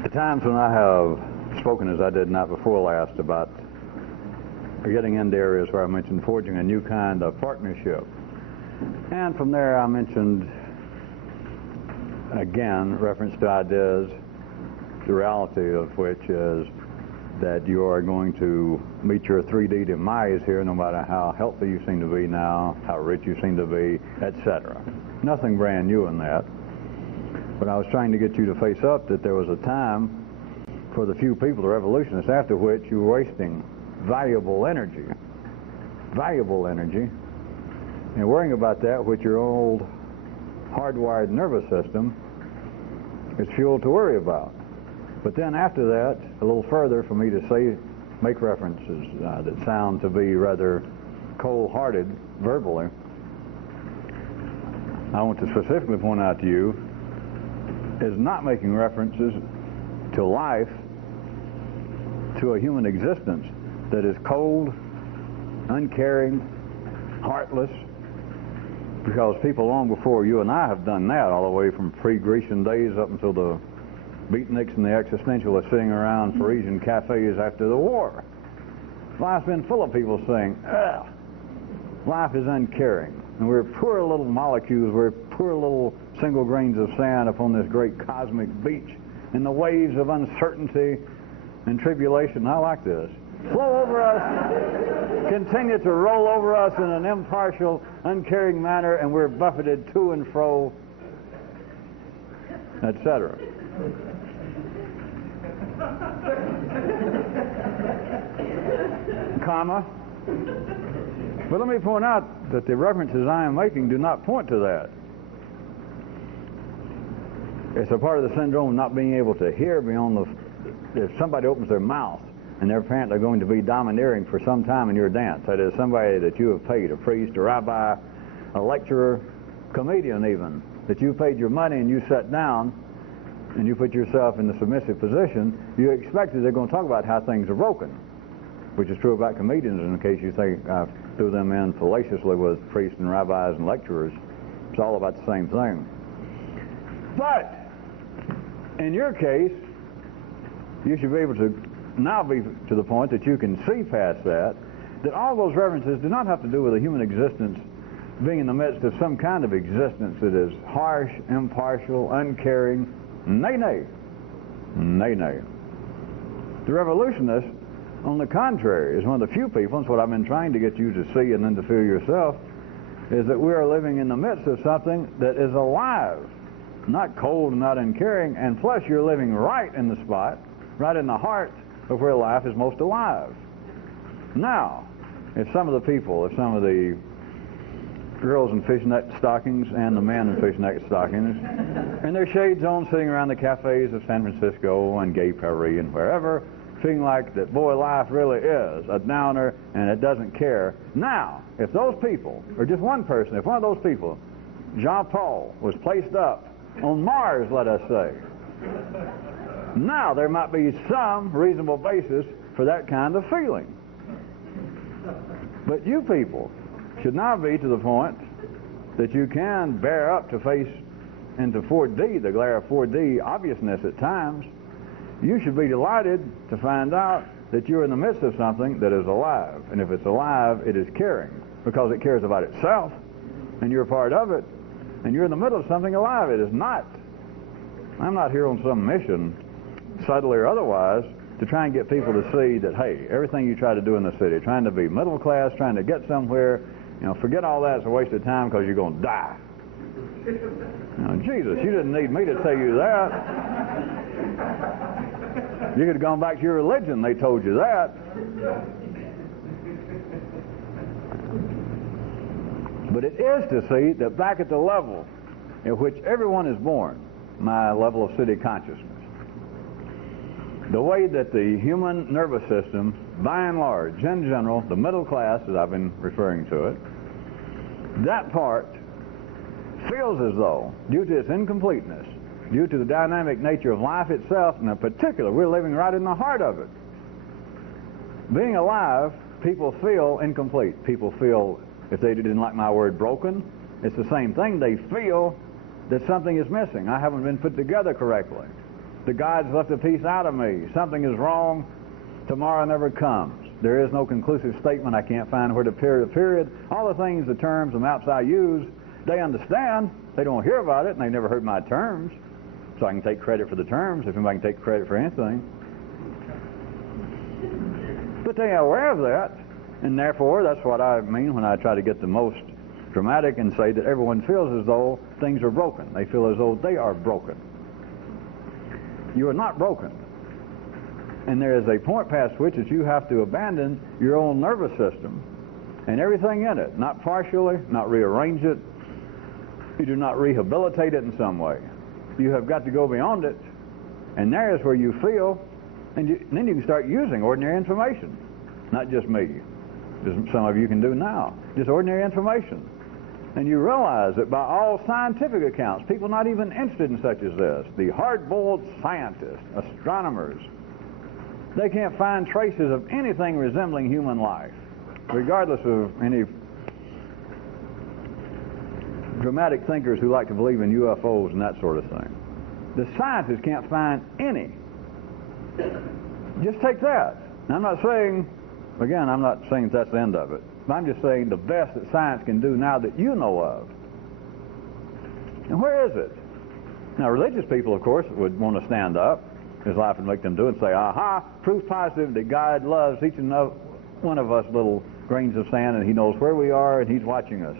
At the times when I have spoken, as I did not before last, about getting into areas where I mentioned forging a new kind of partnership, and from there I mentioned again reference to ideas, the reality of which is that you are going to meet your 3D demise here, no matter how healthy you seem to be now, how rich you seem to be, etc. Nothing brand new in that. But I was trying to get you to face up that there was a time for the few people, the revolutionists, after which you were wasting valuable energy, and worrying about that which your old hardwired nervous system is fuel to worry about. But then after that, a little further for me to make references that sound to be rather cold-hearted verbally, I want to specifically point out to you is not making references to life, to a human existence that is cold, uncaring, heartless, because people long before you and I have done that, all the way from pre-Grecian days up until the beatniks and the existentialists sitting around Parisian cafes after the war. Life's been full of people saying, ugh, life is uncaring, and we're poor little molecules, we're poor little single grains of sand upon this great cosmic beach, and the waves of uncertainty and tribulation, I like this, flow over us, continue to roll over us in an impartial, uncaring manner, and we're buffeted to and fro, etc. Comma. But let me point out that the references I am making do not point to that. It's a part of the syndrome of not being able to hear beyond the... If somebody opens their mouth and they're apparently going to be domineering for some time in your dance, that is, somebody that you have paid, a priest, a rabbi, a lecturer, comedian even, that you paid your money and you sat down and you put yourself in the submissive position, you expect that they're going to talk about how things are broken, which is true about comedians in case you think I threw them in fallaciously with priests and rabbis and lecturers. It's all about the same thing. But in your case, you should be able to now be to the point that you can see past that all those references do not have to do with a human existence being in the midst of some kind of existence that is harsh, impartial, uncaring, nay. The revolutionist, on the contrary, is one of the few people, and it's what I've been trying to get you to see and then to feel yourself, is that we are living in the midst of something that is alive, not cold and not uncaring, and plus you're living right in the spot, right in the heart of where life is most alive. Now, if some of the girls in fishnet stockings and the men in fishnet stockings, and their shades on, sitting around the cafes of San Francisco and Gay Paris and wherever, feeling like that, boy, life really is a downer and it doesn't care. Now, if those people, or just one person, if one of those people, Jean-Paul, was placed up on Mars, let us say, now there might be some reasonable basis for that kind of feeling. But you people should now be to the point that you can bear up to face into 4D, the glare of 4D obviousness at times. You should be delighted to find out that you're in the midst of something that is alive. And if it's alive, it is caring, because it cares about itself, and you're a part of it, and you're in the middle of something alive. It is not. I'm not here on some mission, subtly or otherwise, to try and get people to see that, hey, everything you try to do in the city, trying to be middle class, trying to get somewhere, forget all that. It's a waste of time because you're going to die. Jesus, you didn't need me to tell you that. You could have gone back to your religion. They told you that. But it is to see that back at the level in which everyone is born, my level of city consciousness, the way that the human nervous system, by and large, in general, the middle class, as I've been referring to it, that part feels as though, due to its incompleteness, due to the dynamic nature of life itself, and in particular, we're living right in the heart of it. Being alive, people feel incomplete. People feel, if they didn't like my word, broken. It's the same thing. They feel that something is missing. I haven't been put together correctly. The God's left a piece out of me. Something is wrong. Tomorrow never comes. There is no conclusive statement. I can't find where to period. All the things, the terms, the maps I use, they understand. They don't hear about it, and they never heard my terms. So I can take credit for the terms if anybody can take credit for anything. But they are aware of that, and therefore that's what I mean when I try to get the most dramatic and say that everyone feels as though things are broken. They feel as though they are broken. You are not broken. And there is a point past which that you have to abandon your own nervous system and everything in it, not partially, not rearrange it. You do not rehabilitate it in some way. You have got to go beyond it, and there is where you feel, and then you can start using ordinary information, not just me, as some of you can do now, just ordinary information. And you realize that by all scientific accounts, people not even interested in such as this, the hard-boiled scientists, astronomers, they can't find traces of anything resembling human life, regardless of any dramatic thinkers who like to believe in UFOs and that sort of thing. The scientists can't find any. Just take that. Now, I'm not saying, again, I'm not saying that's the end of it. I'm just saying the best that science can do now that you know of. And where is it? Now, religious people, of course, would want to stand up. His life would make them do it and say, aha, proof positive that God loves each and one of us little grains of sand, and he knows where we are, and he's watching us.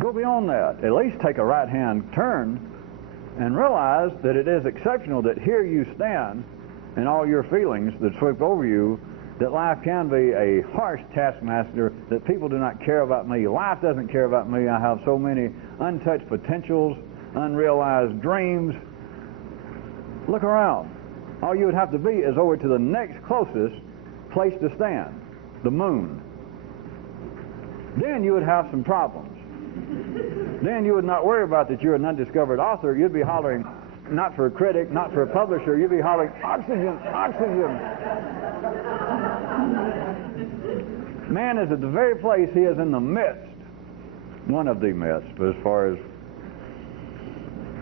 Go beyond that. At least take a right-hand turn and realize that it is exceptional that here you stand and all your feelings that sweep over you, that life can be a harsh taskmaster, that people do not care about me. Life doesn't care about me. I have so many untouched potentials, unrealized dreams. Look around. All you would have to be is over to the next closest place to stand, the moon. Then you would have some problems. Then you would not worry about that you're an undiscovered author. You'd be hollering, not for a critic, not for a publisher. You'd be hollering, oxygen, oxygen. Man is at the very place he is in the midst, one of the midst, but as far as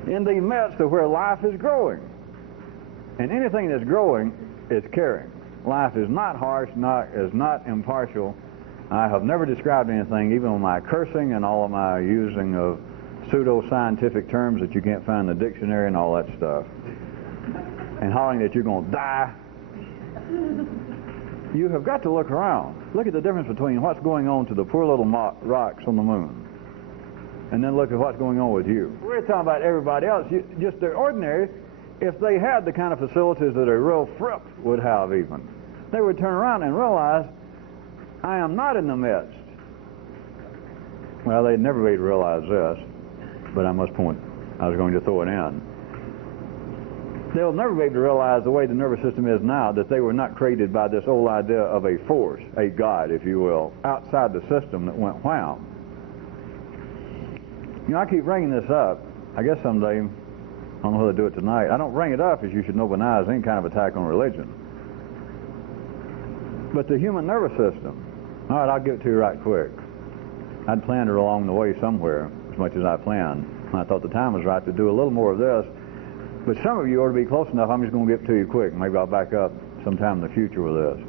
in the midst of where life is growing. And anything that's growing is caring. Life is not harsh, is not impartial. I have never described anything, even with my cursing and all of my using of pseudo-scientific terms that you can't find in the dictionary and all that stuff, and hollering that you're going to die. You have got to look around. Look at the difference between what's going on to the poor little rocks on the moon, and then look at what's going on with you. We're talking about everybody else. Just they're ordinary. If they had the kind of facilities that a real fripp would have even, they would turn around and realize, I am not in the midst. Well, they'd never be able to realize this, but I must point, I was going to throw it in. They'll never be able to realize the way the nervous system is now, that they were not created by this old idea of a force, a God, if you will, outside the system that went wham. You know, I keep bringing this up. I guess someday, I don't know whether to do it tonight. I don't bring it up, as you should know by now, as any kind of attack on religion. But the human nervous system, all right, I'll give it to you right quick. I'd planned it along the way somewhere, as much as I planned. I thought the time was right to do a little more of this. But some of you ought to be close enough, I'm just going to give it to you quick. Maybe I'll back up sometime in the future with this.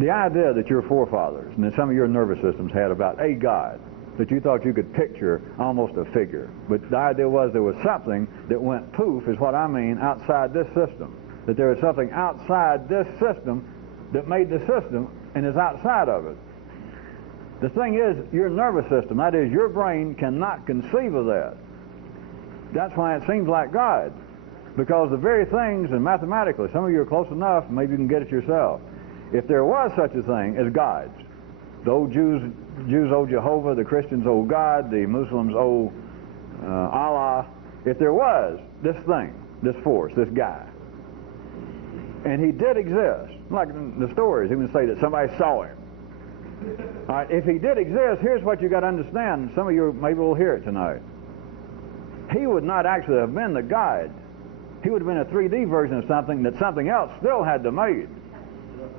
The idea that your forefathers and that some of your nervous systems had about a God, that you thought you could picture almost a figure. But the idea was there was something that went poof, is what I mean, outside this system. That there was something outside this system that made the system and is outside of it. The thing is, your nervous system, that is, your brain cannot conceive of that. That's why it seems like God. Because the very things, and mathematically, some of you are close enough, maybe you can get it yourself. If there was such a thing as gods, the old Jews owe Jehovah, the Christians owe God, the Muslims owe Allah. If there was this thing, this force, this guy, and he did exist, like in the stories, he would say that somebody saw him. All right, if he did exist, here's what you got to understand. Some of you maybe will hear it tonight. He would not actually have been the God. He would have been a 3D version of something that something else still had to make,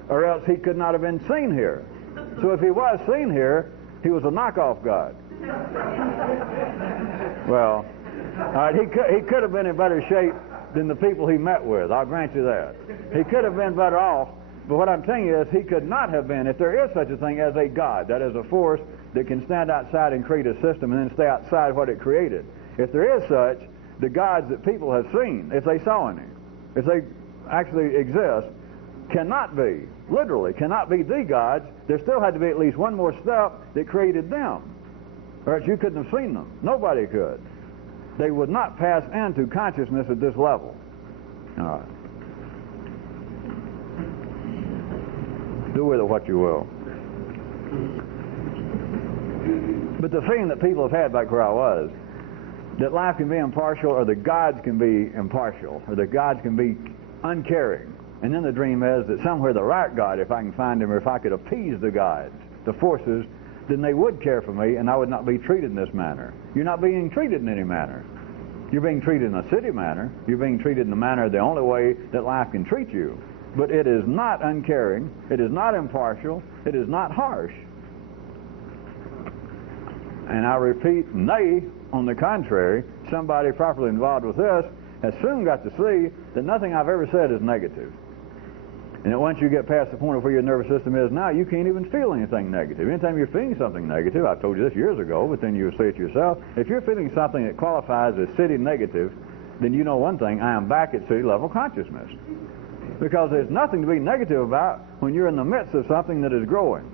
or else he could not have been seen here. So if he was seen here, he was a knockoff God. Well, All right, he could have been in better shape than the people he met with. I'll grant you that. He could have been better off. But what I'm telling you is he could not have been, if there is such a thing as a God, that is a force that can stand outside and create a system and then stay outside what it created. If there is such, the gods that people have seen, if they saw any, if they actually exist, cannot be, literally, cannot be the gods. There still had to be at least one more step that created them. Or else you couldn't have seen them. Nobody could. They would not pass into consciousness at this level. All right. Do with it what you will. But the feeling that people have had back where I was, that life can be impartial, or the gods can be impartial, or the gods can be uncaring. And then the dream is that somewhere the right God, if I can find him, or if I could appease the gods, the forces, then they would care for me and I would not be treated in this manner. You're not being treated in any manner. You're being treated in a city manner. You're being treated in the manner, the only way that life can treat you. But it is not uncaring. It is not impartial. It is not harsh. And I repeat, nay, on the contrary, somebody properly involved with this has soon got to see that nothing I've ever said is negative. And that once you get past the point of where your nervous system is now, you can't even feel anything negative. Anytime you're feeling something negative, I've told you this years ago, but then you see it yourself, if you're feeling something that qualifies as city negative, then you know one thing, I am back at city level consciousness. Because there's nothing to be negative about when you're in the midst of something that is growing,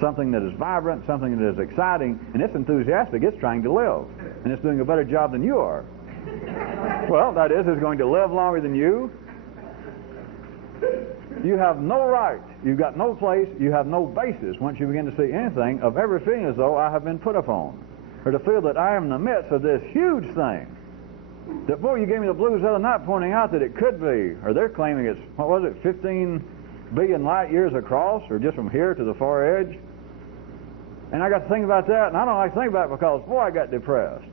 something that is vibrant, something that is exciting, and it's enthusiastic, it's trying to live, and it's doing a better job than you are. Well, that is, it's going to live longer than you. You have no right, you've got no place, you have no basis, once you begin to see anything, of ever feeling as though I have been put upon, or to feel that I am in the midst of this huge thing. That, boy, you gave me the blues the other night pointing out that it could be, or they're claiming it's, what was it, 15 billion light years across, or just from here to the far edge. And I got to think about that, and I don't like to think about it because, boy, I got depressed.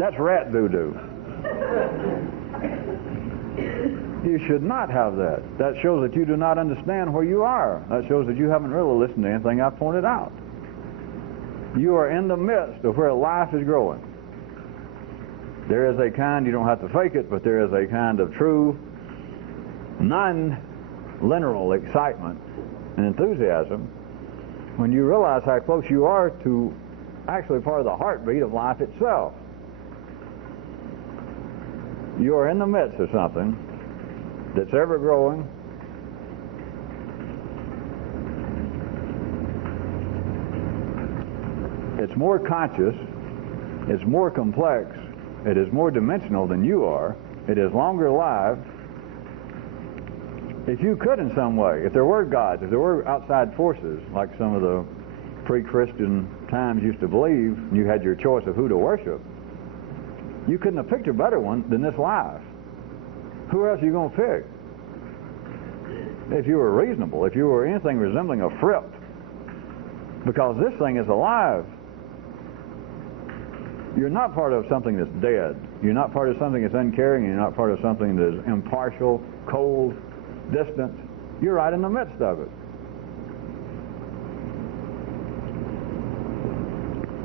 That's rat voodoo. You should not have that. That shows that you do not understand where you are. That shows that you haven't really listened to anything I've pointed out. You are in the midst of where life is growing. There is a kind, you don't have to fake it, but there is a kind of true, non-lineal excitement and enthusiasm when you realize how close you are to actually part of the heartbeat of life itself. You are in the midst of something that's ever growing. It's more conscious, it's more complex, it is more dimensional than you are, it is longer lived. If you could in some way, if there were gods, if there were outside forces, like some of the pre-Christian times used to believe, you had your choice of who to worship, you couldn't have picked a better one than this life. Who else are you going to pick? If you were reasonable, if you were anything resembling a fripp, because this thing is alive. You're not part of something that's dead. You're not part of something that's uncaring. You're not part of something that is impartial, cold, distant. You're right in the midst of it.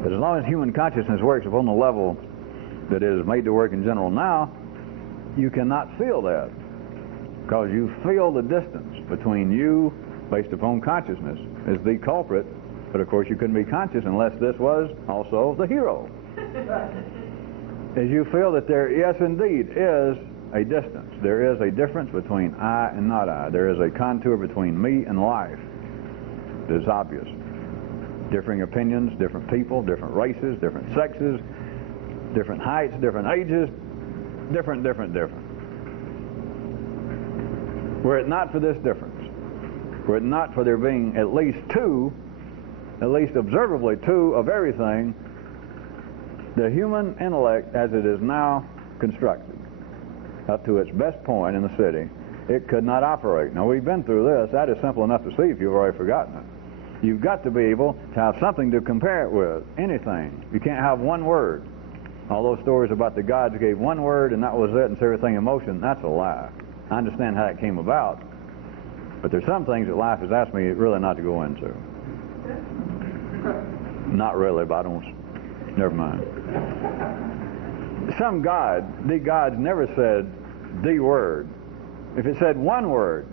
But as long as human consciousness works upon the level that is made to work in general now, you cannot feel that, because you feel the distance between you, based upon consciousness, as the culprit. But of course you couldn't be conscious unless this was also the hero. As you feel that there, yes indeed, is a distance. There is a difference between I and not I. There is a contour between me and life that is obvious. Differing opinions, different people, different races, different sexes, different heights, different ages, different. Were it not for this difference, were it not for there being at least two, at least observably two of everything, the human intellect as it is now constructed, up to its best point in the city, it could not operate. Now, we've been through this. That is simple enough to see if you've already forgotten it. You've got to be able to have something to compare it with, anything. You can't have one word. All those stories about the gods gave one word and that was it and set everything in motion, that's a lie. I understand how that came about, but there's some things that life has asked me really not to go into. Not really, but I don't, never mind. Some God, the gods never said the word. If it said one word,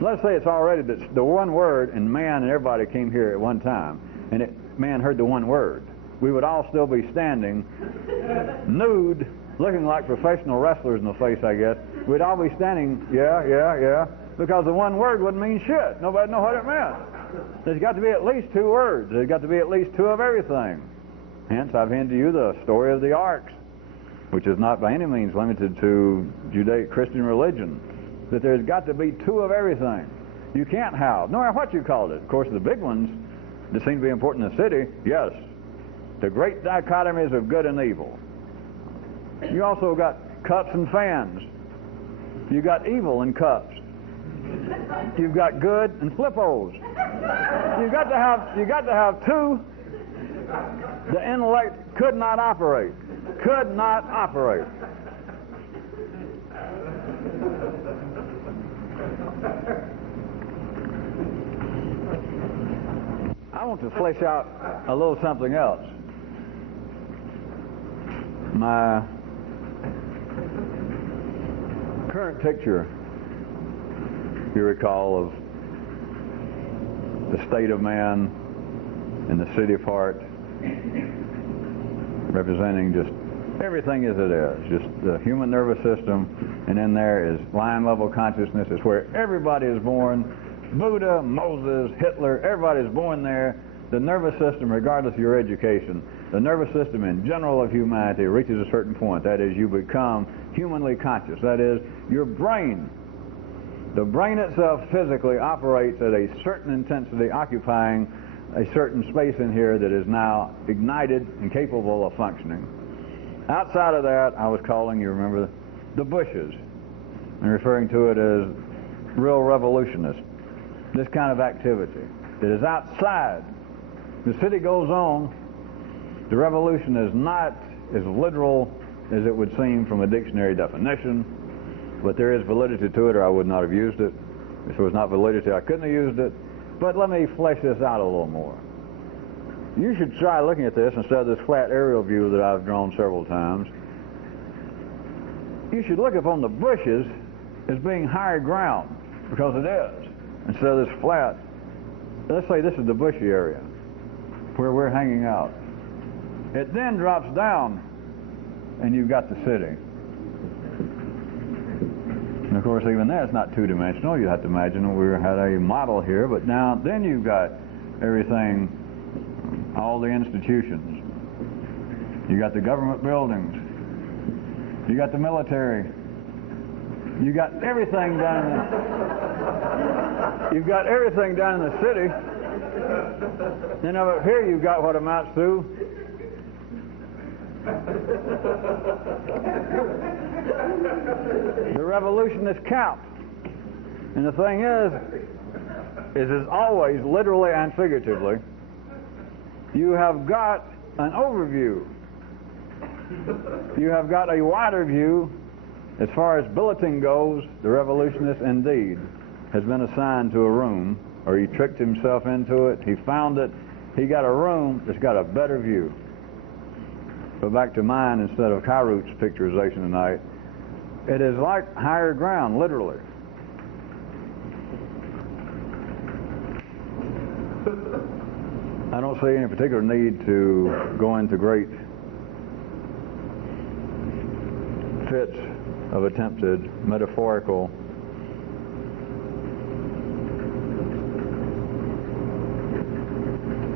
let's say it's already the one word, and man and everybody came here at one time, and man heard the one word, we would all still be standing nude, looking like professional wrestlers in the face, I guess. We'd all be standing, yeah, because the one word wouldn't mean shit. Nobody know what it meant. There's got to be at least two words. There's got to be at least two of everything. Hence, I've handed you the story of the arks, which is not by any means limited to Judaic-Christian religion, that there's got to be two of everything. You can't have, no matter what you called it. Of course, the big ones that seem to be important in the city, yes, the great dichotomies of good and evil. You also got cups and fans. You got evil in cups. You've got good and flippos. You got to have two. The intellect could not operate. Could not operate. I want to flesh out a little something else. My current picture, you recall, of the state of man in the city of heart, representing just everything as it is, just the human nervous system, and in there is line level consciousness. It's where everybody is born. Buddha, Moses, Hitler, everybody's born there. The nervous system, regardless of your education, the nervous system in general of humanity reaches a certain point. That is, you become humanly conscious. That is, your brain, the brain itself physically operates at a certain intensity, occupying a certain space in here that is now ignited and capable of functioning. Outside of that, I was calling, you remember, the bushes, and referring to it as real revolutionists. This kind of activity that is outside. The city goes on. The revolution is not as literal as it would seem from a dictionary definition, but there is validity to it, or I would not have used it. If there was not validity, I couldn't have used it. But let me flesh this out a little more. You should try looking at this instead of this flat aerial view that I've drawn several times. You should look upon the bushes as being higher ground, because it is, instead of this flat. Let's say this is the bushy area where we're hanging out. It then drops down, and you've got the city. And of course, even there, it's not two-dimensional. You have to imagine we had a model here, but now then you've got everything, all the institutions. You got the government buildings. You got the military. You got everything down in you've got everything down in the city. Then up here you've got what amounts to the revolutionist camp. And the thing is as always, literally and figuratively, you have got an overview. You have got a wider view. As far as billeting goes, the revolutionist indeed has been assigned to a room, or he tricked himself into it. He found it. He got a room that's got a better view. But back to mine instead of Kyroots' picturization tonight, it is like higher ground, literally. I don't see any particular need to go into great fits of attempted metaphorical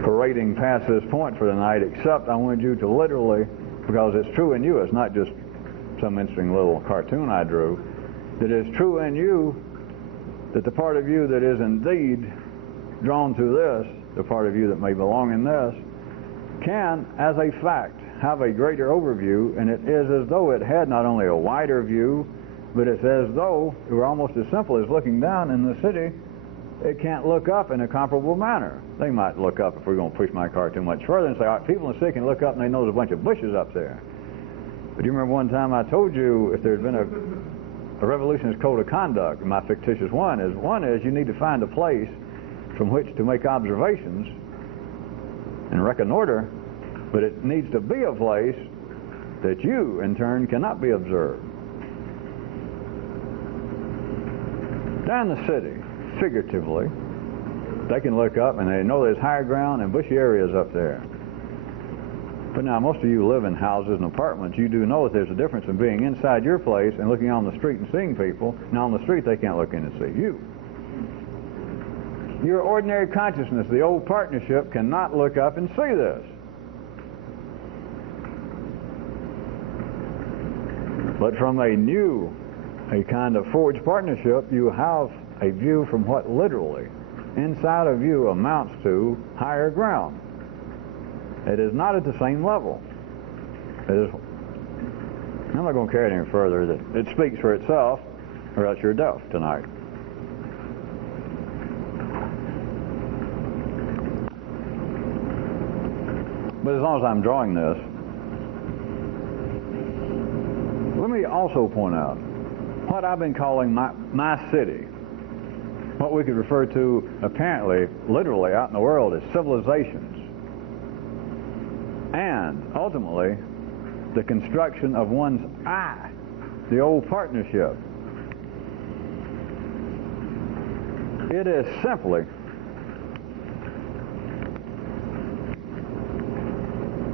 parading past this point for tonight, except I wanted you to literally, because it's true in you, it's not just some interesting little cartoon I drew, that it's true in you that the part of you that is indeed drawn to this, the part of you that may belong in this, can, as a fact, have a greater overview, and it is as though it had not only a wider view, but it's as though it were almost as simple as looking down in the city. It can't look up in a comparable manner. They might look up, if we're going to push my car too much further, and say, all right, people in the city can look up and they know there's a bunch of bushes up there. But you remember one time I told you if there had been a revolutionist code of conduct, and my fictitious one is you need to find a place from which to make observations and reconnoiter, but it needs to be a place that you, in turn, cannot be observed. Down the city, figuratively, they can look up and they know there's higher ground and bushy areas up there. But now, most of you live in houses and apartments. You do know that there's a difference in being inside your place and looking on the street and seeing people. Now, on the street, they can't look in and see you. Your ordinary consciousness, the old partnership, cannot look up and see this. But from a kind of forged partnership, you have a view from what literally inside of you amounts to higher ground. It is not at the same level. It is. I'm not going to carry it any further. It speaks for itself, or else you're deaf tonight. But as long as I'm drawing this, let me also point out what I've been calling my city. What we could refer to, apparently, literally out in the world, as civilizations. And, ultimately, the construction of one's I, the old partnership. It is simply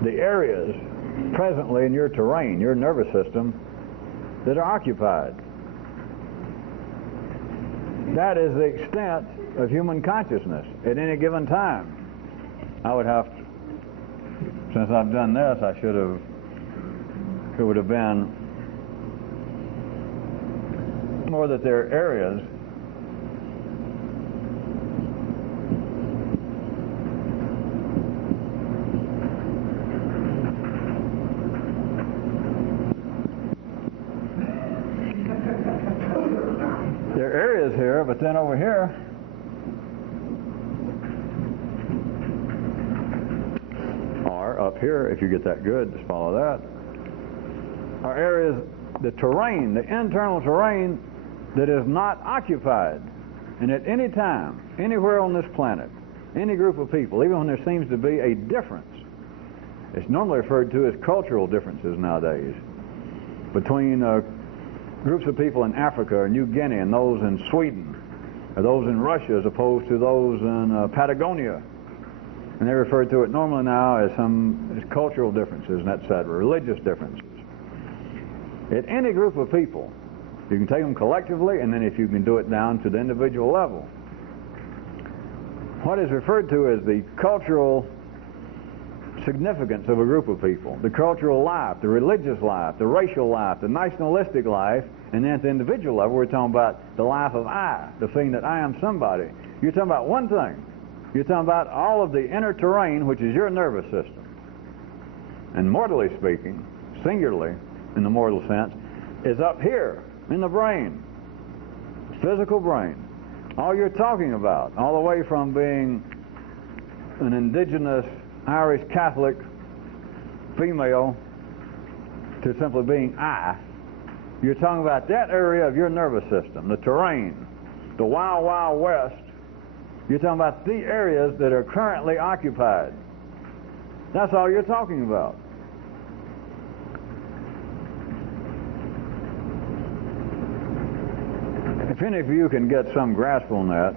the areas presently in your terrain, your nervous system, that are occupied. That is the extent of human consciousness at any given time. I would have to, since I've done this, it would have been more that there are areas here, but then over here or up here, if you get that good, just follow that, are areas, the terrain, the internal terrain that is not occupied. And at any time, anywhere on this planet, any group of people, even when there seems to be a difference, it's normally referred to as cultural differences nowadays, between groups of people in Africa or New Guinea and those in Sweden, or those in Russia as opposed to those in Patagonia. And they refer to it normally now as cultural differences and etc., religious differences. At any group of people, you can take them collectively, and then if you can do it down to the individual level. What is referred to as the cultural significance of a group of people, the cultural life, the religious life, the racial life, the nationalistic life, and then at the individual level we're talking about the life of I, the thing that I am somebody. You're talking about one thing. You're talking about all of the inner terrain, which is your nervous system. And mortally speaking, singularly in the mortal sense, is up here in the brain, physical brain. All you're talking about, all the way from being an indigenous Irish Catholic female to simply being I, you're talking about that area of your nervous system, the terrain, the wild, wild west. You're talking about the areas that are currently occupied. That's all you're talking about. If any of you can get some grasp on that,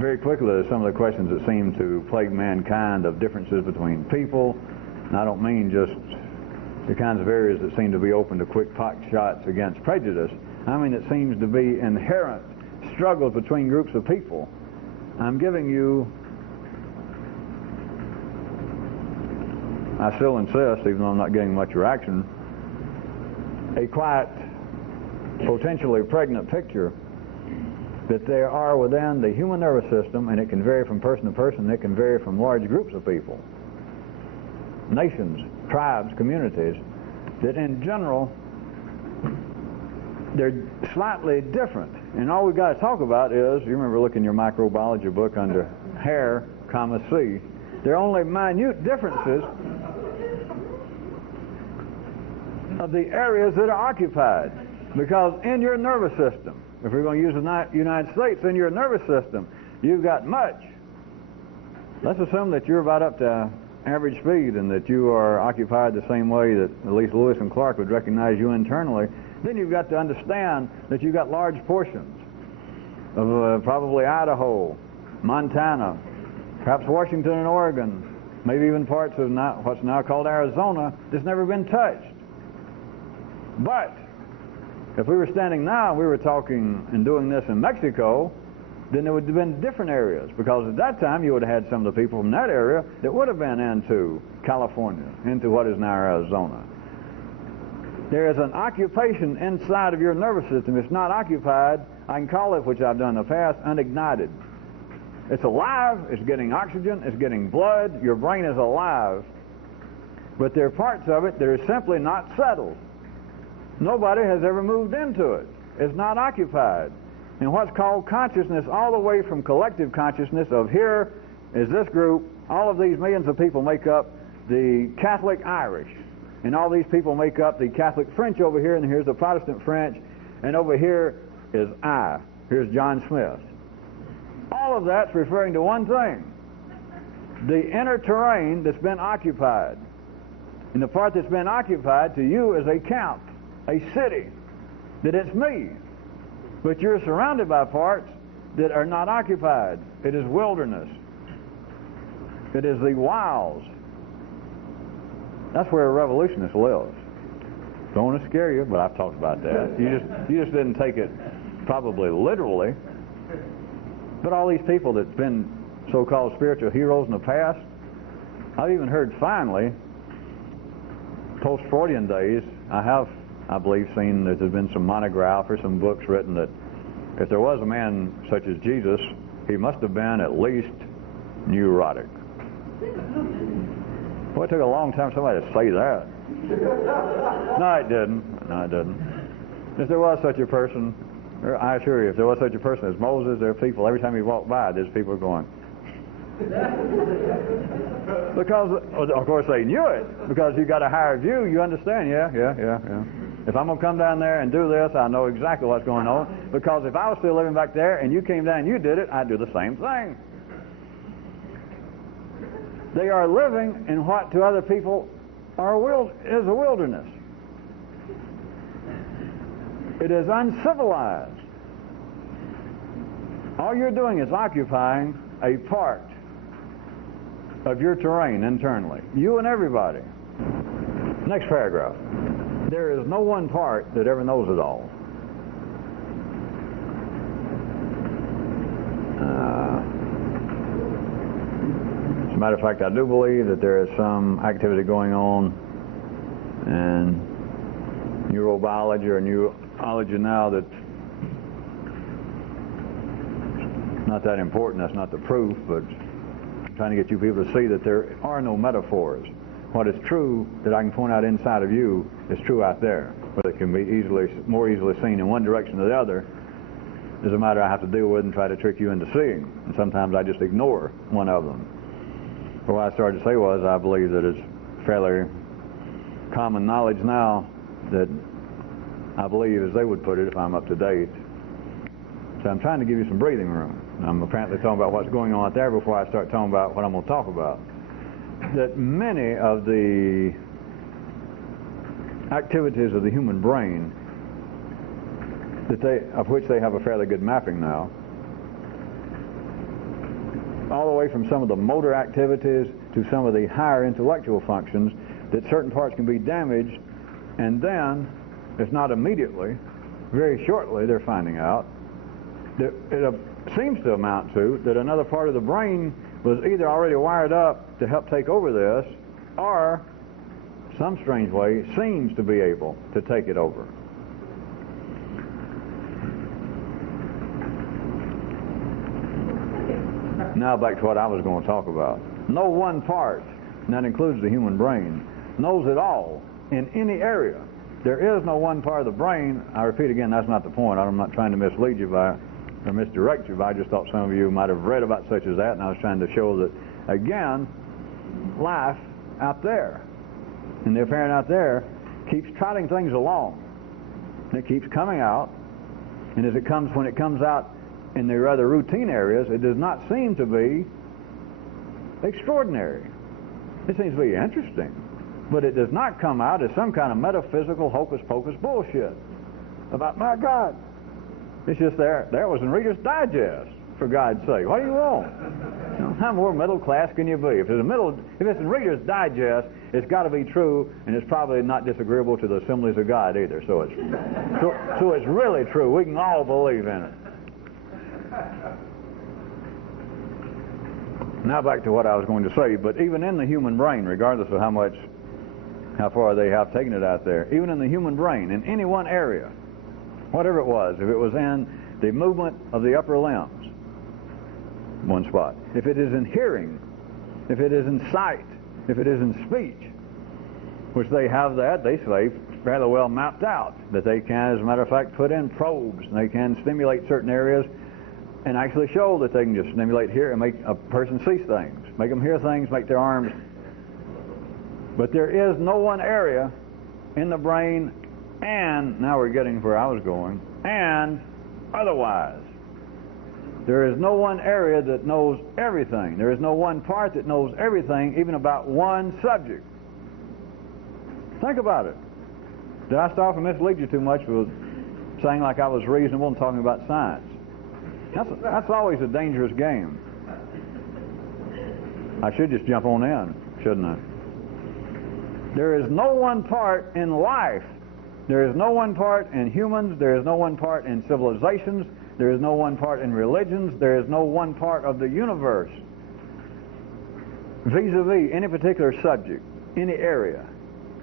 very quickly there's some of the questions that seem to plague mankind of differences between people. And I don't mean just the kinds of areas that seem to be open to quick pot shots against prejudice. I mean it seems to be inherent struggles between groups of people. I'm giving you, I still insist, even though I'm not getting much reaction, a quite potentially pregnant picture that there are within the human nervous system, and it can vary from person to person, it can vary from large groups of people, nations, tribes, communities, that in general they're slightly different. And all we've got to talk about is, you remember looking in your microbiology book under hair, C, there are only minute differences of the areas that are occupied. Because in your nervous system, if we're going to use the United States, in your nervous system, you've got much Let's assume that you're about up to average speed and that you are occupied the same way that at least Lewis and Clark would recognize you internally. Then you've got to understand that you've got large portions of probably Idaho, Montana, perhaps Washington and Oregon, maybe even parts of what's now called Arizona that's never been touched. But if we were standing now and we were talking and doing this in Mexico, then there would have been different areas, because at that time you would have had some of the people from that area that would have been into California, into what is now Arizona. There is an occupation inside of your nervous system. It's not occupied. I can call it, which I've done in the past, unignited. It's alive. It's getting oxygen. It's getting blood. Your brain is alive. But there are parts of it that are simply not settled. Nobody has ever moved into it. It's not occupied. And what's called consciousness, all the way from collective consciousness of here is this group, all of these millions of people make up the Catholic Irish. And all these people make up the Catholic French over here, and here's the Protestant French, and over here is I. Here's John Smith. All of that's referring to one thing: the inner terrain that's been occupied. And the part that's been occupied to you is a camp, a city, that it's me. But you're surrounded by parts that are not occupied. It is wilderness. It is the wilds. That's where a revolutionist lives. Don't want to scare you, but I've talked about that. You just didn't take it probably literally. But all these people that's been so-called spiritual heroes in the past, I've even heard finally, post-Freudian days, I believe, seen that there's been some monograph or some books written that if there was a man such as Jesus, he must have been at least neurotic. Well, it took a long time for somebody to say that. No, it didn't. If there was such a person, I assure you, if there was such a person as Moses, there are people, every time he walked by, there's people going. Because, of course, they knew it. Because you got a higher view, you understand, yeah. If I'm going to come down there and do this, I know exactly what's going on. Because if I was still living back there and you came down and you did it, I'd do the same thing. They are living in what to other people is a wilderness. It is uncivilized. All you're doing is occupying a part of your terrain internally. You and everybody. Next paragraph. There is no one part that ever knows it all. As a matter of fact, I do believe that there is some activity going on in neurobiology or neurology now that's not that important. That's not the proof, but I'm trying to get you people to see that there are no metaphors. What is true that I can point out inside of you is true out there. Whether it can be more easily seen in one direction or the other is a matter I have to deal with and try to trick you into seeing. And sometimes I just ignore one of them. But what I started to say was, I believe that it's fairly common knowledge now that I believe, as they would put it, if I'm up to date. So I'm trying to give you some breathing room. I'm apparently talking about what's going on out there before I start talking about what I'm going to talk about. That many of the activities of the human brain, of which they have a fairly good mapping now, all the way from some of the motor activities to some of the higher intellectual functions, that certain parts can be damaged, and then, if not immediately, very shortly they're finding out that it seems to amount to that another part of the brain was either already wired up to help take over this, or some strange way seems to be able to take it over. Now back to what I was going to talk about. No one part, and that includes the human brain, knows it all in any area. There is no one part of the brain. I repeat again, that's not the point. I'm not trying to mislead you or misdirect you, but I just thought some of you might have read about such as that, and I was trying to show that, again, life out there, and the apparent out there, keeps trotting things along. And it keeps coming out, and when it comes out in the rather routine areas, it does not seem to be extraordinary. It seems to be interesting, but it does not come out as some kind of metaphysical hocus-pocus bullshit about, my God. It's just there was in Reader's Digest, for God's sake. What do you want? How more middle class can you be? If it's in Reader's Digest, it's got to be true, and it's probably not disagreeable to the assemblies of God either. So it's really true. We can all believe in it. Now back to what I was going to say. But even in the human brain, regardless of how far they have taken it out there, even in the human brain, in any one area, whatever it was, if it was in the movement of the upper limbs, one spot. If it is in hearing, if it is in sight, if it is in speech, which they have that, they say, fairly well mapped out, that they can, as a matter of fact, put in probes, and they can stimulate certain areas and actually show that they can just stimulate here and make a person see things, make them hear things, make their arms. But there is no one area in the brain, and now we're getting where I was going, and otherwise. There is no one area that knows everything. There is no one part that knows everything, even about one subject. Think about it. Did I start to mislead you too much with saying like I was reasonable and talking about science? That's always a dangerous game. I should just jump on in, shouldn't I? There is no one part in life. There is no one part in humans. There is no one part in civilizations. There is no one part in religions. There is no one part of the universe vis-a-vis any particular subject, any area.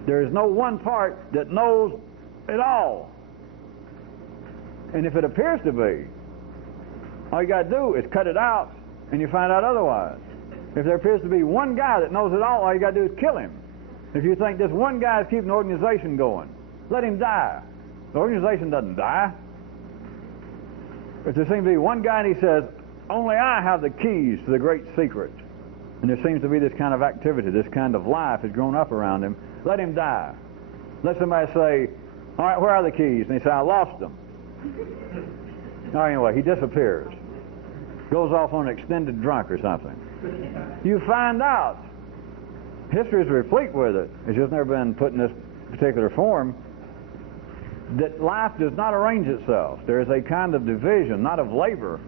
There is no one part that knows it all. And if it appears to be, all you got to do is cut it out and you find out otherwise. If there appears to be one guy that knows it all you got to do is kill him. If you think this one guy is keeping the organization going, let him die. The organization doesn't die. If there seems to be one guy and he says, only I have the keys to the great secret, and there seems to be this kind of activity, this kind of life has grown up around him, let him die. Let somebody say, all right, where are the keys? And he says, I lost them. All right, anyway, he disappears. Goes off on an extended drunk or something. You find out. History is replete with it. It's just never been put in this particular form. That life does not arrange itself. There is a kind of division, not of labor.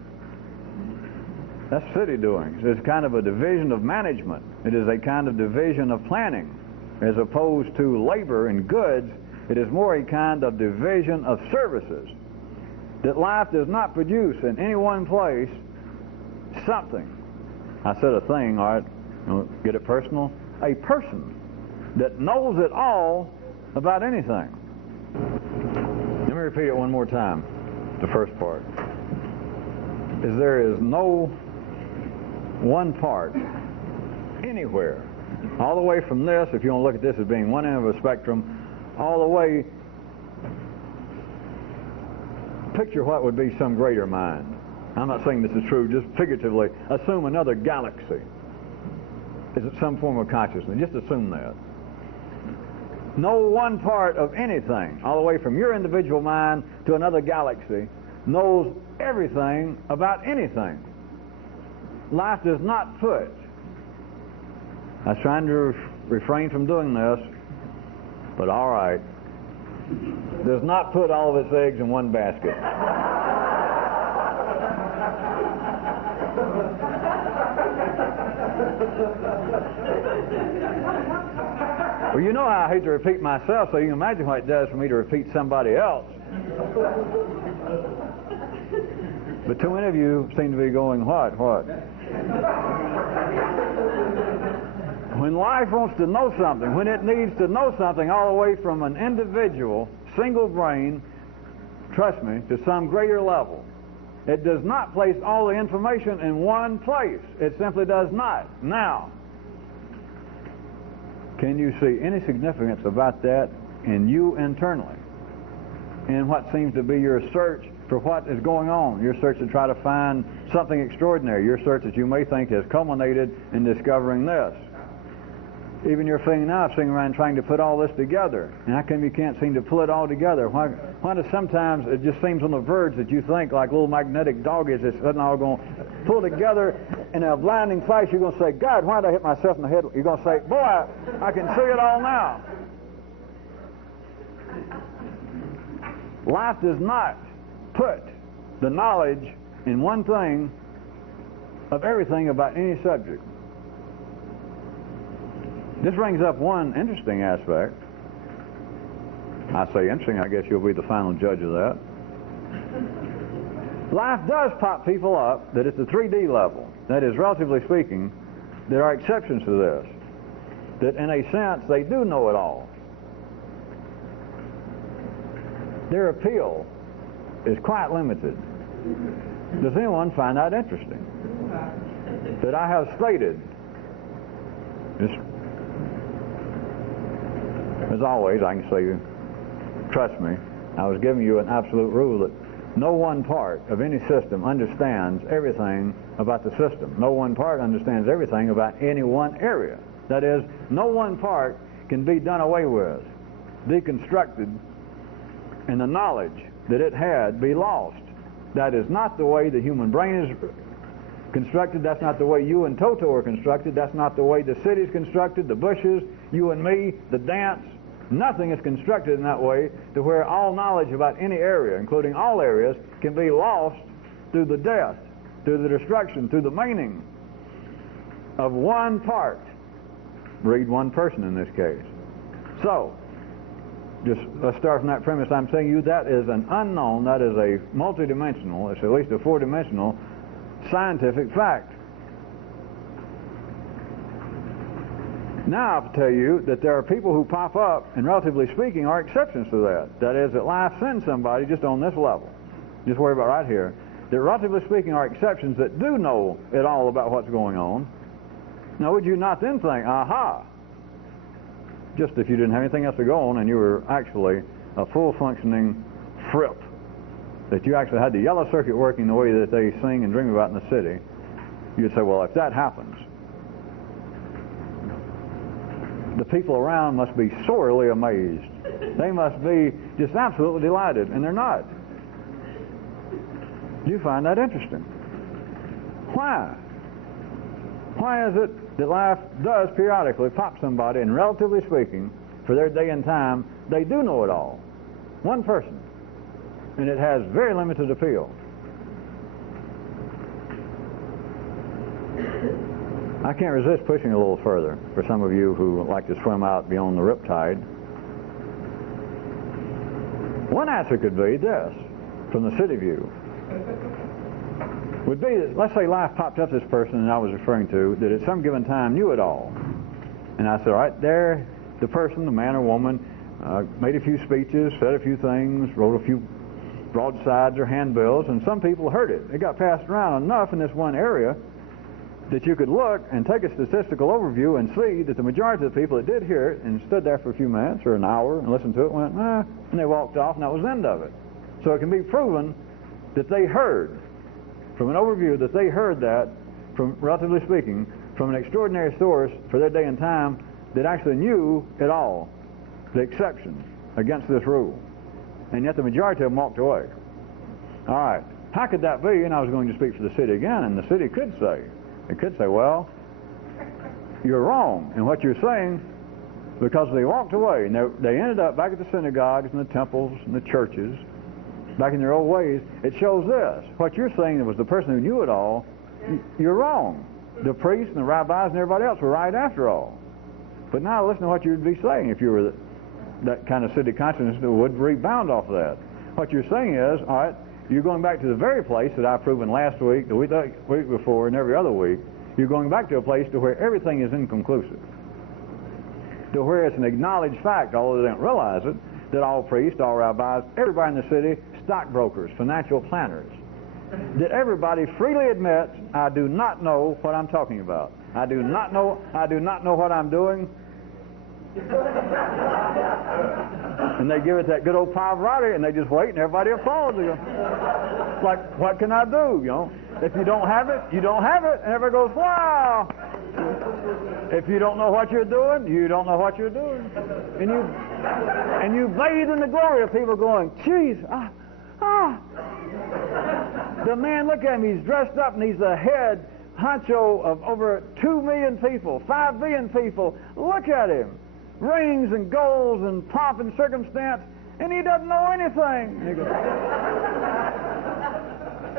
That's city doings. It's kind of a division of management. It is a kind of division of planning. As opposed to labor and goods, it is more a kind of division of services. That life does not produce in any one place something. I said a thing, all right, get it personal? A person that knows it all about anything. Let me repeat it one more time, the first part. Is there is no one part anywhere, all the way from this, if you want to look at this as being one end of a spectrum, all the way, picture what would be some greater mind. I'm not saying this is true, just figuratively, assume another galaxy. Is it some form of consciousness? Just assume that. No one part of anything, all the way from your individual mind to another galaxy, knows everything about anything. Life does not put. I was trying to refrain from doing this, but all right. Does not put all of its eggs in one basket. Well, you know how I hate to repeat myself, so you can imagine what it does for me to repeat somebody else. But too many of you seem to be going, what? When life wants to know something, when it needs to know something all the way from an individual, single brain, trust me, to some greater level, it does not place all the information in one place. It simply does not. Now, can you see any significance about that in you internally? In what seems to be your search for what is going on, your search to try to find something extraordinary, your search that you may think has culminated in discovering this. Even you're feeling now, sitting around trying to put all this together. And how come you can't seem to pull it all together? Why does sometimes it just seems on the verge that you think like little magnetic dog is, it's all going to pull together in a blinding flash? You're going to say, God, why did I hit myself in the head? You're going to say, boy, I can see it all now. Life does not put the knowledge in one thing of everything about any subject. This brings up one interesting aspect. I say interesting, I guess you'll be the final judge of that. Life does pop people up that at the 3D level, that is, relatively speaking, there are exceptions to this, that in a sense they do know it all. Their appeal is quite limited. Does anyone find that interesting? That I have stated, as always, I can say, trust me, I was giving you an absolute rule that no one part of any system understands everything about the system. No one part understands everything about any one area. That is, no one part can be done away with, deconstructed, and the knowledge that it had be lost. That is not the way the human brain is constructed. That's not the way you and Toto are constructed. That's not the way the city's constructed, the bushes, you and me, the dance. Nothing is constructed in that way to where all knowledge about any area, including all areas, can be lost through the death, through the destruction, through the meaning of one part. Read one person in this case. So, just let's start from that premise. I'm telling you that is an unknown, that is a multidimensional, it's at least a four-dimensional scientific fact. Now I'll tell you that there are people who pop up, and relatively speaking are exceptions to that. That is, that life sends somebody just on this level. Just worry about right here. That relatively speaking are exceptions that do know it all about what's going on. Now would you not then think, aha, just if you didn't have anything else to go on and you were actually a full-functioning fripp, that you actually had the yellow circuit working the way that they sing and dream about in the city, you'd say, well, if that happens, the people around must be sorely amazed. They must be just absolutely delighted, and they're not. You find that interesting. Why? Why is it that life does periodically pop somebody, and relatively speaking, for their day and time, they do know it all? One person. And it has very limited appeal. I can't resist pushing a little further for some of you who like to swim out beyond the riptide. One answer could be this, from the city view, would be that, let's say life popped up this person that I was referring to that at some given time knew it all. And I said, all right, there, the person, the man or woman, made a few speeches, said a few things, wrote a few broadsides or handbills, and some people heard it. It got passed around enough in this one area that you could look and take a statistical overview and see that the majority of the people that did hear it and stood there for a few minutes or an hour and listened to it went, and they walked off, and that was the end of it. So it can be proven that they heard, from an overview, that they heard that, from relatively speaking, from an extraordinary source for their day and time that actually knew it all, the exception against this rule. And yet the majority of them walked away. All right, how could that be? And I was going to speak for the city again, and the city could say, it could say, well, you're wrong in what you're saying, because they walked away and they ended up back at the synagogues and the temples and the churches, back in their old ways. It shows this. What you're saying was the person who knew it all, you're wrong. The priests and the rabbis and everybody else were right after all. But now listen to what you'd be saying if you were that kind of city consciousness that would rebound off of that. What you're saying is, all right, you're going back to the very place that I've proven last week, the week before, and every other week. You're going back to a place to where everything is inconclusive, to where it's an acknowledged fact, although they don't realize it, that all priests, all rabbis, everybody in the city, stockbrokers, financial planners, that everybody freely admits, I do not know what I'm talking about. I do not know what I'm doing. And they give it that good old Pavarotti, and they just wait, and everybody applauds. It's like, what can I do? You know, if you don't have it, you don't have it, and everybody goes, wow. If you don't know what you're doing, you don't know what you're doing. And you bathe in the glory of people going, geez, The man, look at him, he's dressed up and he's the head honcho of over 2 million people, 5 billion people. Look at him. Rings and golds and pomp and circumstance, and he doesn't know anything.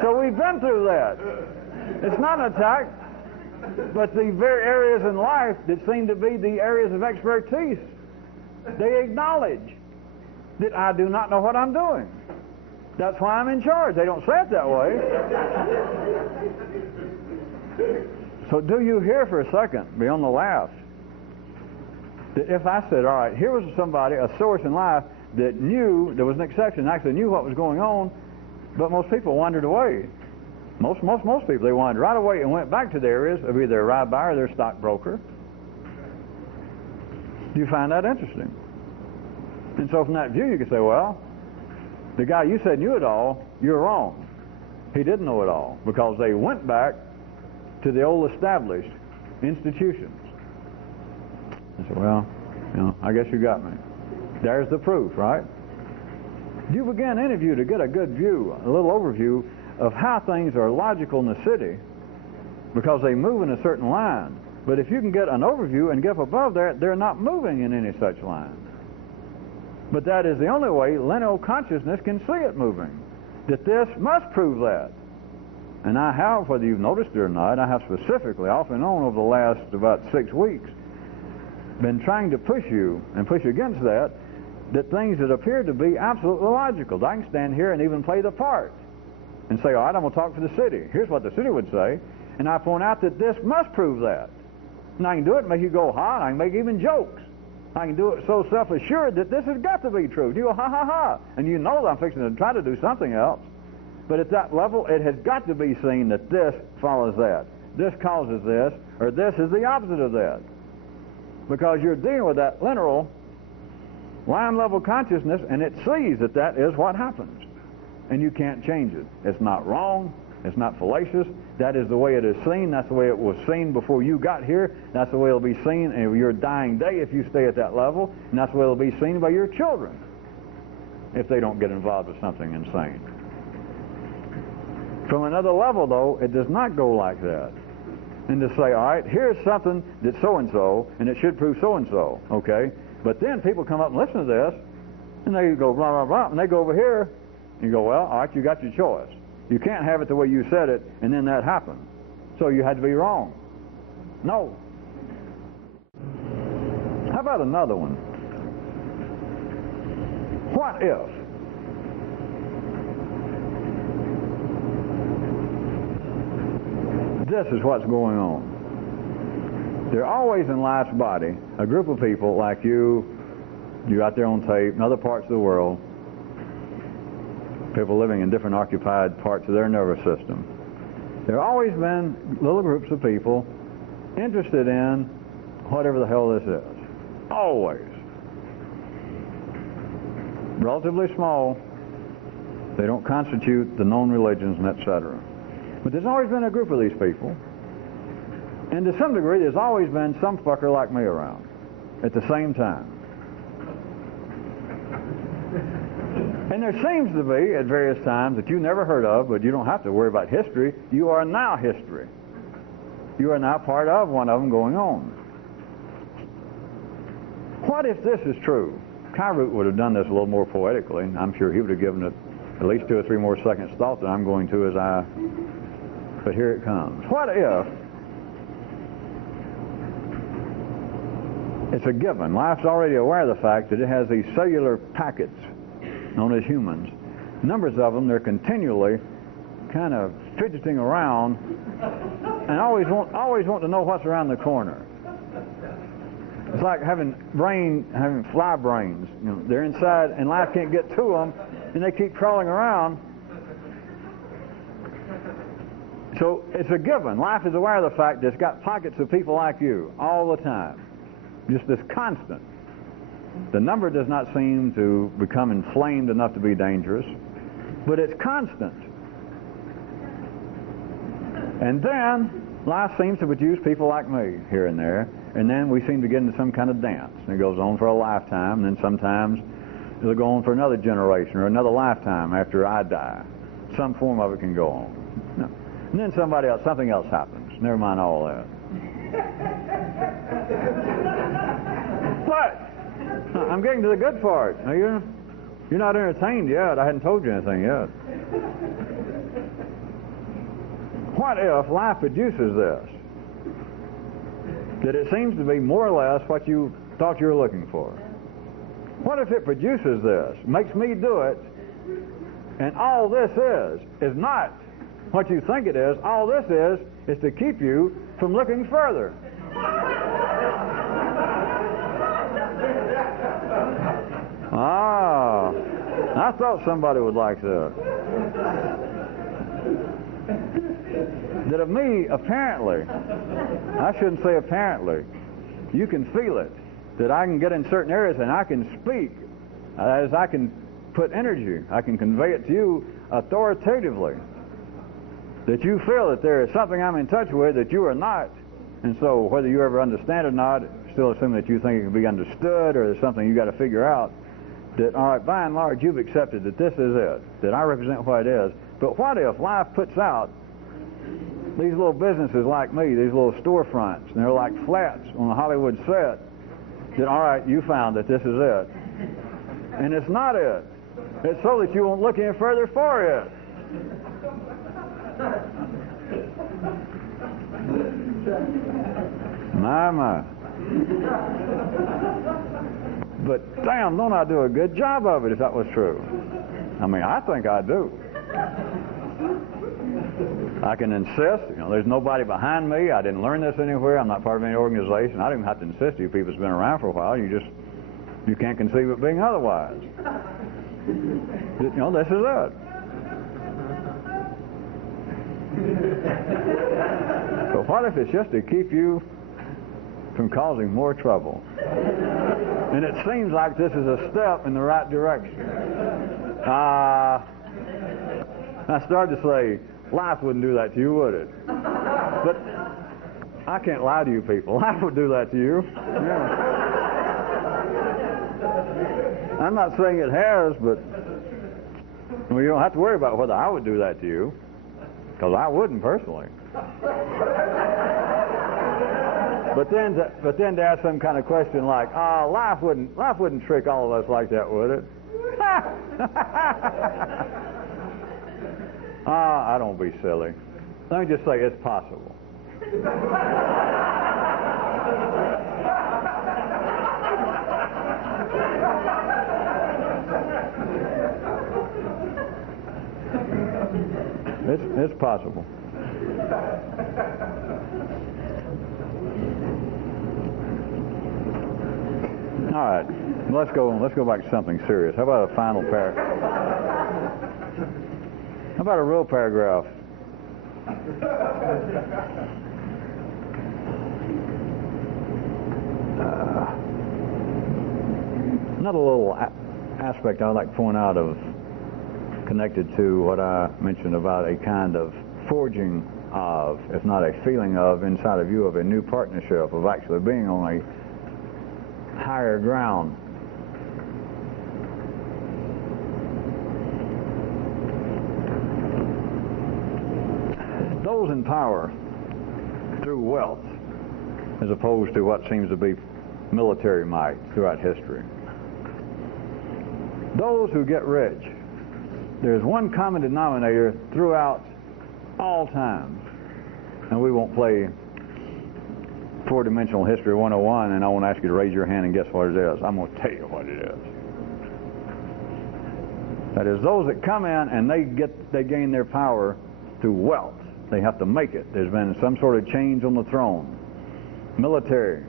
So we've been through that. It's not an attack, but the very areas in life that seem to be the areas of expertise, they acknowledge that I do not know what I'm doing. That's why I'm in charge. They don't say it that way. So do you hear for a second, beyond the laugh, that if I said, all right, here was somebody, a source in life that knew, there was an exception, actually knew what was going on, but most people wandered away. Most people, they wandered right away and went back to the areas of either their rabbi or their stockbroker. Do you find that interesting? And so from that view, you could say, well, the guy you said knew it all, you're wrong. He didn't know it all because they went back to the old established institutions. I said, well, I guess you got me. There's the proof, right? You begin an interview to get a good view, a little overview of how things are logical in the city because they move in a certain line. But if you can get an overview and get up above there, they're not moving in any such line. But that is the only way lineal consciousness can see it moving. That this must prove that. And I have, whether you've noticed it or not, I have specifically, off and on over the last about 6 weeks, been trying to push you and push against that things that appear to be absolutely logical. I can stand here and even play the part and say, all right, I'm going to talk for the city. Here's what the city would say. And I point out that this must prove that. And I can do it and make you go, ha, and I can make even jokes. I can do it so self-assured that this has got to be true. You go, ha, ha, ha. And you know that I'm fixing to try to do something else. But at that level, it has got to be seen that this follows that. This causes this, or this is the opposite of that. Because you're dealing with that lineal, line-level consciousness, and it sees that that is what happens. And you can't change it. It's not wrong. It's not fallacious. That is the way it is seen. That's the way it was seen before you got here. That's the way it'll be seen in your dying day if you stay at that level. And that's the way it'll be seen by your children if they don't get involved with something insane. From another level, though, it does not go like that. And to say, all right, here's something that's so-and-so, and it should prove so-and-so, okay? But then people come up and listen to this, and they go blah, blah, blah, and they go over here, and you go, well, all right, you got your choice. You can't have it the way you said it, and then that happened. So you had to be wrong. No. How about another one? What if? This is what's going on. There always in life's body a group of people like you out there on tape, in other parts of the world, people living in different occupied parts of their nervous system. There have always been little groups of people interested in whatever the hell this is. Always. Relatively small. They don't constitute the known religions and etc. But there's always been a group of these people. And to some degree, there's always been some fucker like me around at the same time. And there seems to be, at various times, that you never heard of, but you don't have to worry about history. You are now history. You are now part of one of them going on. What if this is true? Kyroots would have done this a little more poetically. I'm sure he would have given it at least 2 or 3 more seconds thought than I'm going to as I... But here it comes. What if it's a given? Life's already aware of the fact that it has these cellular packets known as humans. Numbers of them, they're continually kind of fidgeting around and always want to know what's around the corner. It's like having fly brains. You know, they're inside and life can't get to them and they keep crawling around. So it's a given. Life is aware of the fact that it's got pockets of people like you all the time. Just this constant. The number does not seem to become inflamed enough to be dangerous, but it's constant. And then life seems to produce people like me here and there, and then we seem to get into some kind of dance, and it goes on for a lifetime, and then sometimes it'll go on for another generation or another lifetime after I die. Some form of it can go on. No. And then something else happens. Never mind all that. But I'm getting to the good part. Now you're not entertained yet. I hadn't told you anything yet. What if life produces this? That it seems to be more or less what you thought you were looking for. What if it produces this, makes me do it, and all this is not what you think it is. All this is to keep you from looking further. Ah, I thought somebody would like that. That of me, apparently, I shouldn't say apparently, you can feel it, that I can get in certain areas and I can speak, as I can put energy, I can convey it to you authoritatively, that you feel that there is something I'm in touch with that you are not, and so whether you ever understand it or not, still assume that you think it can be understood or there's something you got to figure out, that all right, by and large you've accepted that this is it, that I represent what it is. But what if life puts out these little businesses like me, these little storefronts, and they're like flats on a Hollywood set, that all right, you found that this is it, and it's not it. It's so that you won't look any further for it. My. But damn, don't I do a good job of it if that was true? I mean, I think I do. I can insist, there's nobody behind me. I didn't learn this anywhere. I'm not part of any organization. I don't even have to insist. You people have been around for a while. You can't conceive it being otherwise. This is it. But what if it's just to keep you from causing more trouble? And it seems like this is a step in the right direction. I started to say, life wouldn't do that to you, would it? But I can't lie to you people. Life would do that to you. Yeah. I'm not saying it has, but you don't have to worry about whether I would do that to you, because I wouldn't personally. But then to ask some kind of question like, life wouldn't trick all of us like that, would it? I don't be silly. Let me just say it's possible. It's possible. All right, let's go back to something serious. How about a final paragraph? How about a real paragraph? Another little aspect I'd like to point out connected to what I mentioned about a kind of forging of, if not a feeling of, inside of you of a new partnership, of actually being on a higher ground. Those in power through wealth, as opposed to what seems to be military might throughout history. Those who get rich, there's one common denominator throughout all time, and we won't play four-dimensional history 101, and I won't ask you to raise your hand and guess what it is. I'm going to tell you what it is. That is, those that come in and they gain their power through wealth. They have to make it. There's been some sort of change on the throne. Military.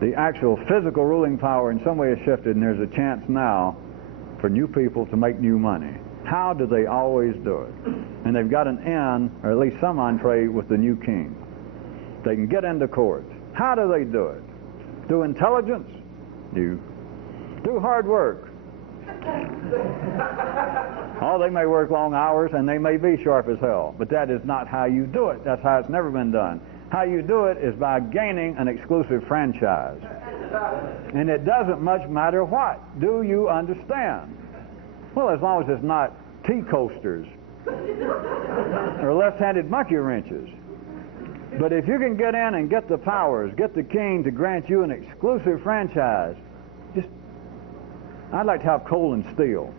The actual physical ruling power in some way has shifted, and there's a chance now for new people to make new money. How do they always do it? And they've got an in, or at least some entree, with the new king. They can get into court. How do they do it? Through intelligence? Through hard work? Oh, they may work long hours and they may be sharp as hell, but that is not how you do it. That's how it's never been done. How you do it is by gaining an exclusive franchise. And it doesn't much matter what. Do you understand? Well, as long as it's not T-coasters or left-handed monkey wrenches. But if you can get in and get the powers, get the king to grant you an exclusive franchise, I'd like to have coal and steel.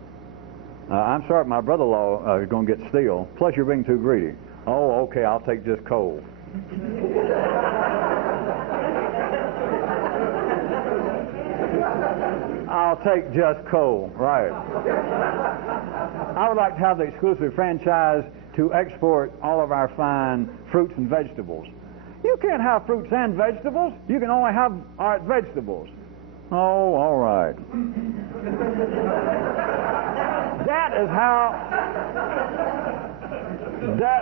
I'm sorry, my brother-in-law is going to get steel. Plus, you're being too greedy. Oh, okay, I'll take just coal. I'll take just coal, right. I would like to have the exclusive franchise to export all of our fine fruits and vegetables. You can't have fruits and vegetables. You can only have vegetables. Oh, all right. That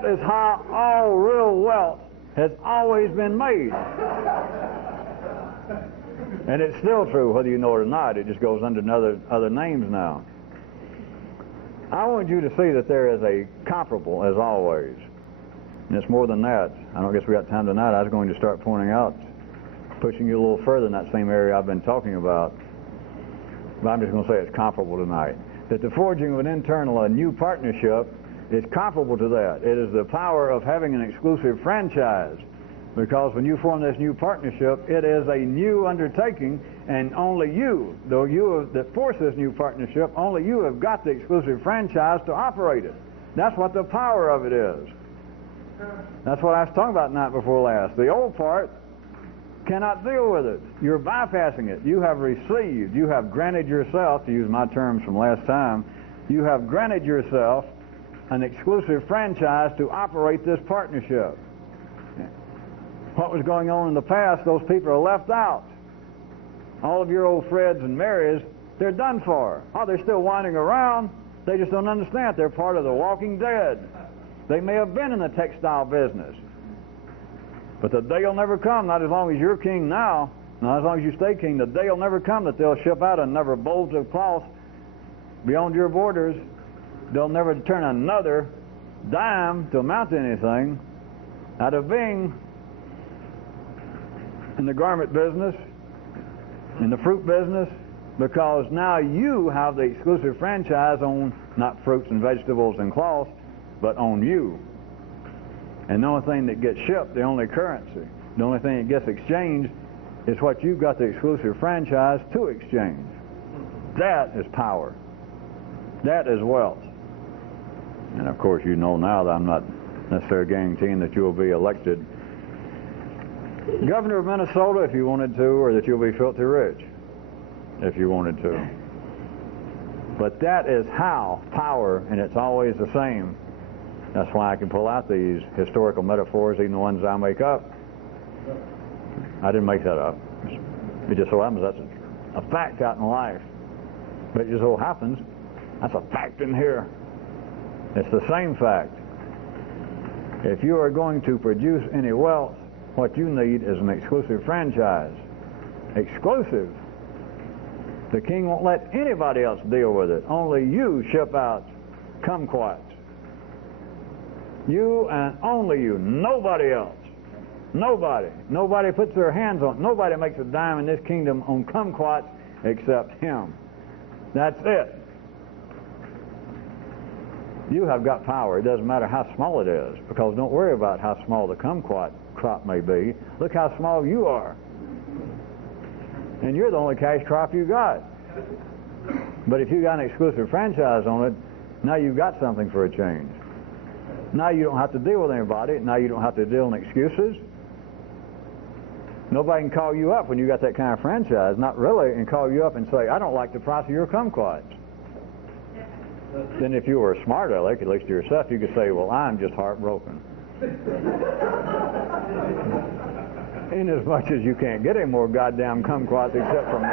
is how all real wealth has always been made. And it's still true whether you know it or not. It just goes under other names now. I want you to see that there is a comparable, as always. And it's more than that. I don't guess we got time tonight. I was going to start pointing out, pushing you a little further in that same area I've been talking about. But I'm just going to say it's comparable tonight. That the forging of a new partnership is comparable to that. It is the power of having an exclusive franchise. Because when you form this new partnership, it is a new undertaking, and only you, that force this new partnership, only you have got the exclusive franchise to operate it. That's what the power of it is. That's what I was talking about night before last. The old part cannot deal with it. You're bypassing it. You have received, you have granted yourself, to use my terms from last time, you have granted yourself an exclusive franchise to operate this partnership. What was going on in the past, those people are left out. All of your old Freds and Marys, they're done for. Oh, they're still wandering around. They just don't understand. They're part of the walking dead. They may have been in the textile business. But the day will never come, not as long as you're king now, not as long as you stay king, the day will never come that they'll ship out another bolts of cloth beyond your borders. They'll never turn another dime to amount to anything out of being in the garment business, in the fruit business, because now you have the exclusive franchise on not fruits and vegetables and cloth, but on you. And the only thing that gets shipped, the only currency, the only thing that gets exchanged is what you've got the exclusive franchise to exchange. That is power. That is wealth. And of course you know now that I'm not necessarily guaranteeing that you'll be elected governor of Minnesota if you wanted to, or that you'll be filthy rich if you wanted to. But that is how power, and it's always the same. That's why I can pull out these historical metaphors, even the ones I make up. I didn't make that up. It just so happens that's a fact out in life. But it just so happens that's a fact in here. It's the same fact. If you are going to produce any wealth, what you need is an exclusive franchise. Exclusive. The king won't let anybody else deal with it. Only you ship out kumquats. You and only you. Nobody else. Nobody. Nobody puts their hands on it. Nobody makes a dime in this kingdom on kumquats except him. That's it. You have got power. It doesn't matter how small it is, because don't worry about how small the kumquat crop may be. Look how small you are. And you're the only cash crop you got. But if you got an exclusive franchise on it, now you've got something for a change. Now you don't have to deal with anybody. Now you don't have to deal in excuses. Nobody can call you up when you got that kind of franchise, not really, and call you up and say, I don't like the price of your kumquats. Then if you were a smart aleck, at least to yourself, you could say, well, I'm just heartbroken. Inasmuch as you can't get any more goddamn kumquats except from me.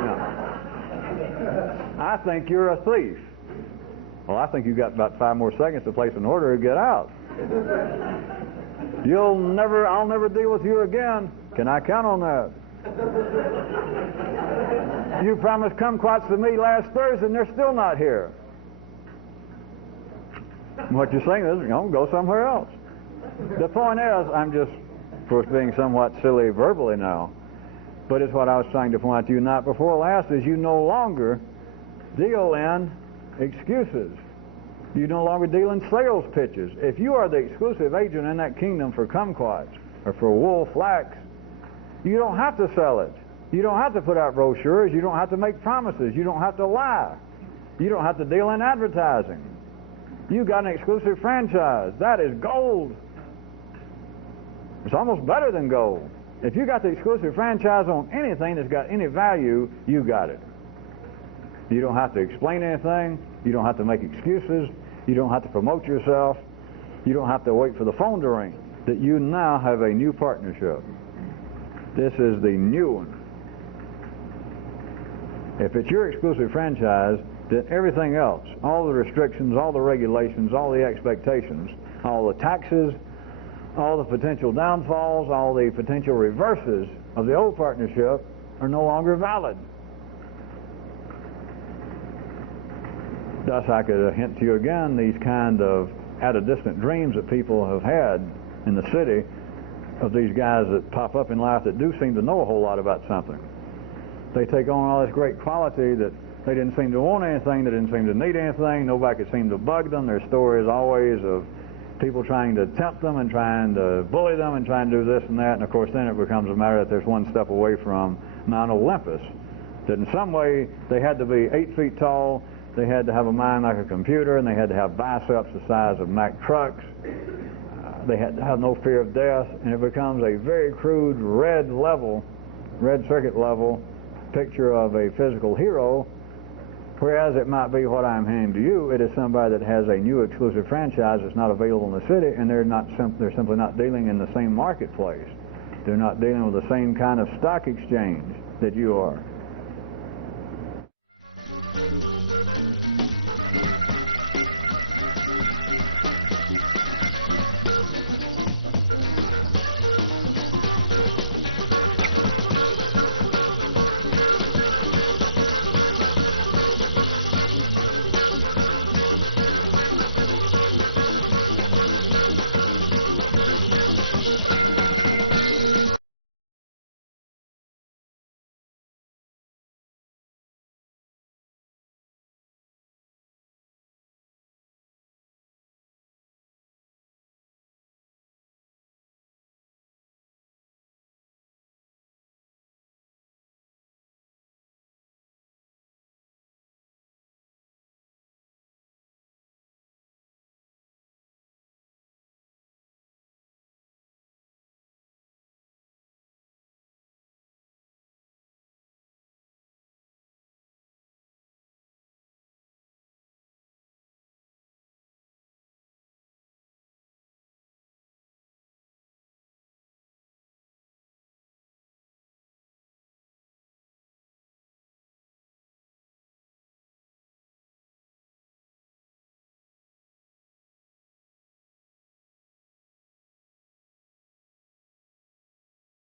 No. I think you're a thief. Well, I think you've got about 5 more seconds to place an order and get out. I'll never deal with you again. Can I count on that? You promised kumquats to me last Thursday, and they're still not here. What you're saying is, go somewhere else. The point is, I'm just, of course, being somewhat silly verbally now, but it's what I was trying to point out to you night before last, is you no longer deal in excuses. You no longer deal in sales pitches. If you are the exclusive agent in that kingdom for kumquats or for wool flax, you don't have to sell it. You don't have to put out brochures. You don't have to make promises. You don't have to lie. You don't have to deal in advertising. You got an exclusive franchise. That is gold. It's almost better than gold. If you got the exclusive franchise on anything that's got any value, you got it. You don't have to explain anything. You don't have to make excuses. You don't have to promote yourself. You don't have to wait for the phone to ring. That you now have a new partnership. This is the new one. If it's your exclusive franchise, then everything else, all the restrictions, all the regulations, all the expectations, all the taxes, all the potential downfalls, all the potential reverses of the old partnership are no longer valid. Thus, I could hint to you again these kind of at-a-distant dreams that people have had in the city of these guys that pop up in life that do seem to know a whole lot about something. They take on all this great quality that they didn't seem to want anything, they didn't seem to need anything, nobody could seem to bug them. Their story is always of people trying to tempt them and trying to bully them and trying to do this and that, and of course then it becomes a matter that there's one step away from Mount Olympus. That in some way they had to be 8 feet tall, they had to have a mind like a computer, and they had to have biceps the size of Mack trucks. They had to have no fear of death, and it becomes a very crude red circuit level picture of a physical hero, whereas it might be what I'm handing to you, it is somebody that has a new exclusive franchise that's not available in the city, and they're simply not dealing in the same marketplace. They're not dealing with the same kind of stock exchange that you are.